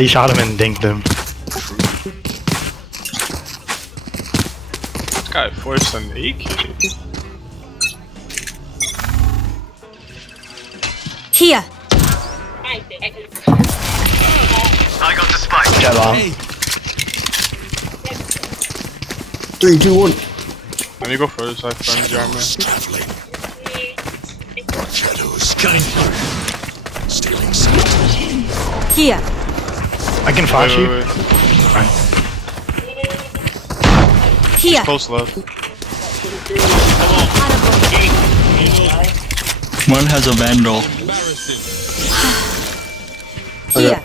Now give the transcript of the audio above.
He shot him and dinked him. This guy forced an AK. Here. I got the spike. Jet long. 3, 2, 1. Let me go first. I found Jarman. Traveling. Shadows cutting through. Stealing sight. Here. I can flash you. Wait. Here. Close left. One has a vandal. Here.